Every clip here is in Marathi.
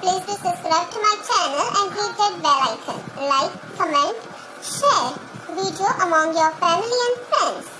Please do subscribe to my channel and hit that bell icon. Like, comment, share video among your family and friends.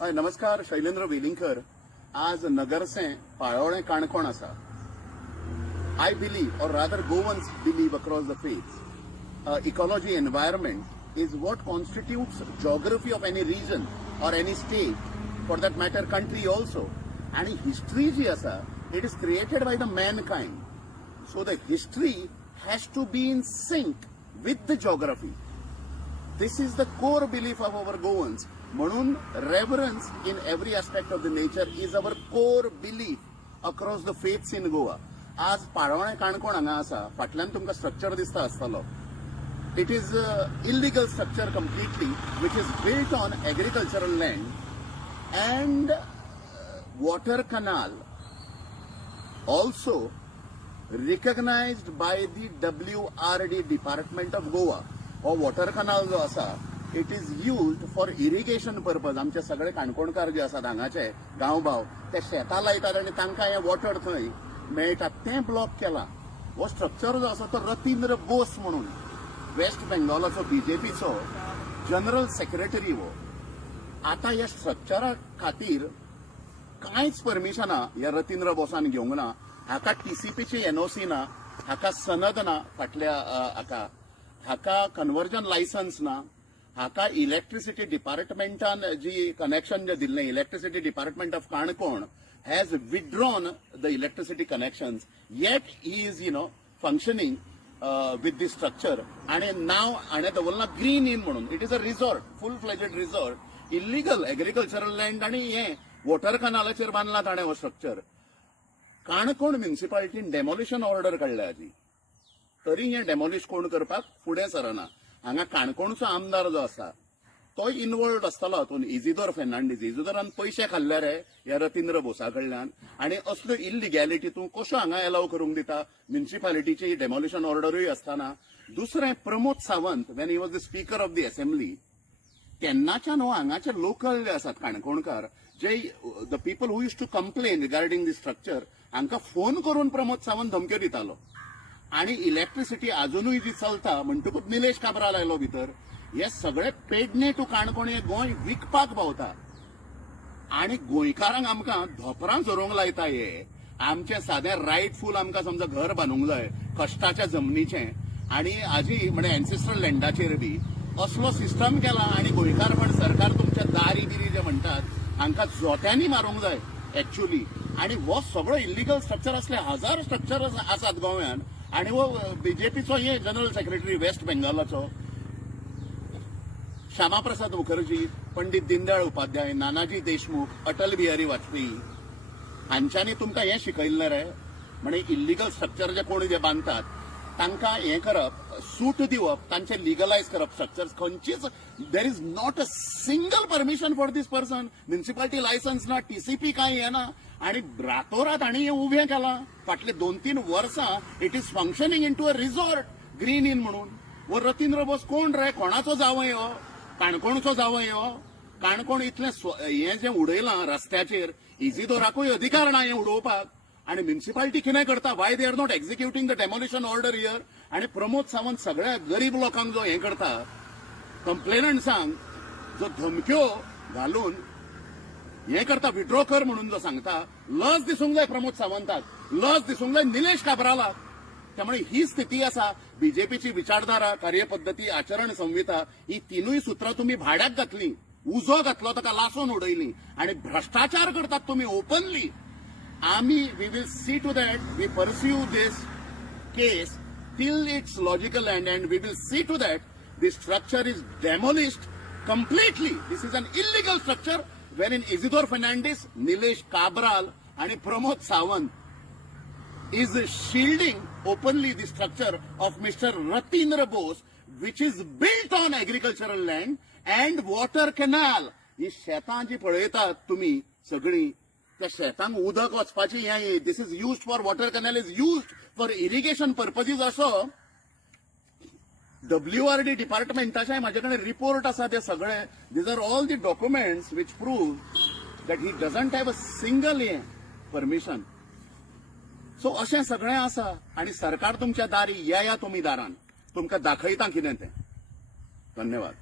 हय नमस्कार शैलेंद्र वेलिंगकर आज नगरसे पाळोळे काणकोण आसा. I believe, or rather Goans believe across the faiths, ecology, environment is what constitutes geography of any region or any state, for that matter country also. And history ji asa, it is created by the mankind. So the history has to be in sync with the geography. This is the core belief of our Goans. म्हणून reverence in every aspect of the nature is our core belief across the faiths in Goa. आज पाळोळे काणकोण हांगा आसा, फाटल्यान तुमकां स्ट्रक्चर दिसता आसतलो. It is illegal structure completely, which is built on agricultural land and water canal, also recognized by the WRD Department of Goa. हो वॉटर कनाल जो आसा it is used for irrigation purpose. आमचे सगळे काणकोणकार जे आसात हांगाचे गांवभाव ते शेतां लायतात आनी तांकां हें वॉटर थंय मेळटा तें ब्लॉक केलां. हो स्ट्रक्चर जो आसा तो रतींद्र बोस म्हणून वेस्ट बेंगॉलाचो बीजेपीचो जनरल सेक्रेटरी हो. आतां ह्या स्ट्रक्चरा खातीर कांयच परमिशनां ह्या रतींद्र बोसान घेवंक ना. हाका टीसीपीची एनओसी ना, हाका सनद ना, फाटल्या हाका कन्वर्जन लायसन्स ना, हाका इलेक्ट्रिसिटी डिपार्टमेंटान जी कनेक्शन जे दिल्लें, electricity department of Canacona has withdrawn the electricity connections, yet he is functioning with this structure. And now हाणें दवरला ग्रीन इन म्हणून. It is a resort, full fledged resort, illegal agricultural land आनी हें वॉटर कनालाचेर बांदला ताणें हो स्ट्रक्चर. काणकोण म्युनिसिपालिटीन डेमोलिशन ऑर्डर काडल्या हाजी, तरी हें डेमोलिश कोण करपाक फुडें सरना. हांगा काणकोणचो आमदार जो आसा तो इन्वॉल्ड आसतलो हातून, इजिदोर फेर्नांडीस. इजिदोरान पयशे खाल्ले रे ह्या रतींद्र बोसा कडल्यान, आनी असल्यो इल्लिगॅलिटी तूं कश्यो हांगा एलाव करूंक दिता म्युनिसिपालिटीची डेमोलिशन ऑर्डरूय आसतना. दुसरें, Pramod Sawant when he was the speaker of the assembly, तेन्नाच्यान हो हांगाचे लोकल जे आसात काणकोणकार, जे the people who use to complain regarding the structure, हांकां फोन करून प्रमोद सावंत धमक्यो दितालो. आणि इलेक्ट्रिसिटी अजूनही जी चलता म्हणटकूच निलेश काब्राल आयलो भितर. हे सगळे पेडणे टू काणकोण हे गोंय विकपाक पावता आणि गोंयकारांक आमकां धोपरां चोरूंक लायता. हे आमचें सादें रायटफूल आमकां समजा घर बांदूंक जाय कश्टाच्या जमनीचें आनी हाजी म्हणजे एन्सेस्ट्रल लँडाचेर बी असलो सिस्टम केला. आनी गोंयकारपण सरकार तुमच्या दारी बिरी जे म्हणटात हांकां जोत्यांनी मारूंक जाय एक्च्युअली. आनी हो सगळो इल्लीगल स्ट्रक्चर असले हजार स्ट्रक्चर आसात गोंयांत. आणि वो बीजेपीचो हे जनरल सेक्रेटरी वेस्ट बेंगॉलाचो श्यामाप्रसाद मुखर्जी, पंडित दीनदयाळ उपाध्याय, नानाजी देशमुख, अटल बिहारी वाजपेयी हांच्यांनी तुमकां हें शिकयल्लें रे. म्हणजे इल्लीगल स्ट्रक्चर जे कोण जे बांदतात तांकां हें करप, सूट दिवप, तांचे लिगलायज करप स्ट्रक्चर्स. खंयचीच there is not a single permission for this person. Municipality licence ना, टीसीपी कांय हें ना, आणि रातोरात हांणी हें उबें केलां. फाटले 2-3 वर्सां it is functioning into a resort, Green Inn म्हणून. वो रतींद्र बोस कोण रे, कोणाचो जावय हो? काणकोणचो जावय हो? काणकोण इतलें हें जें उडयलां रस्त्याचेर, इजिदोराकूय अधिकार ना हें उडोवपाक. आणि म्युनिसिपालिटी कितें करता, Y they are not executing the demolition order here. आणि प्रमोद सावंत सगळ्या गरीब लोकांक जो हें करता, कंप्लेनंट्सांक जो धमक्यो घालून हें करता, विड्रॉ कर म्हणून जो सांगता, लज दिसूंक जाय प्रमोद सावंताक, लज दिसूंक जाय निलेश काब्रालाक. त्यामुळे ही स्थिती आसा. बीजेपीची विचारधारा, कार्यपद्धती, आचरण संहिता ही तिनूय सूत्रां तुम्ही भाड्याक घातली. उजो घातलो ताका लासून उडयली आणि भ्रष्टाचार करतात तुम्ही ओपनली. आम्ही we will see to that we pursue this case till its logical end, and we will see to that the structure is demolished completely. This is an illegal structure wherein Isidore Fernandez, Nilesh Cabral and Pramod Sawant is shielding openly the structure of Mr. Ratindra Bose, which is built on agricultural land and water canal. ही शेतां जी पळयतात तुम्ही सगळी, त्या शेतांक उदक वचपाची हें this is used for water canal is used for irrigation purposes असो WRD डिपार्टमेंटाचे म्हाजे कडेन रिपोर्ट आसा ते सगळे. These are all the documents which prove that he doesn't have a single permission. So अशें सगळें आसा आनी सरकार तुमच्या दारी येया तुमी दारान, तुमकां दाखयता कितें तें. धन्यवाद.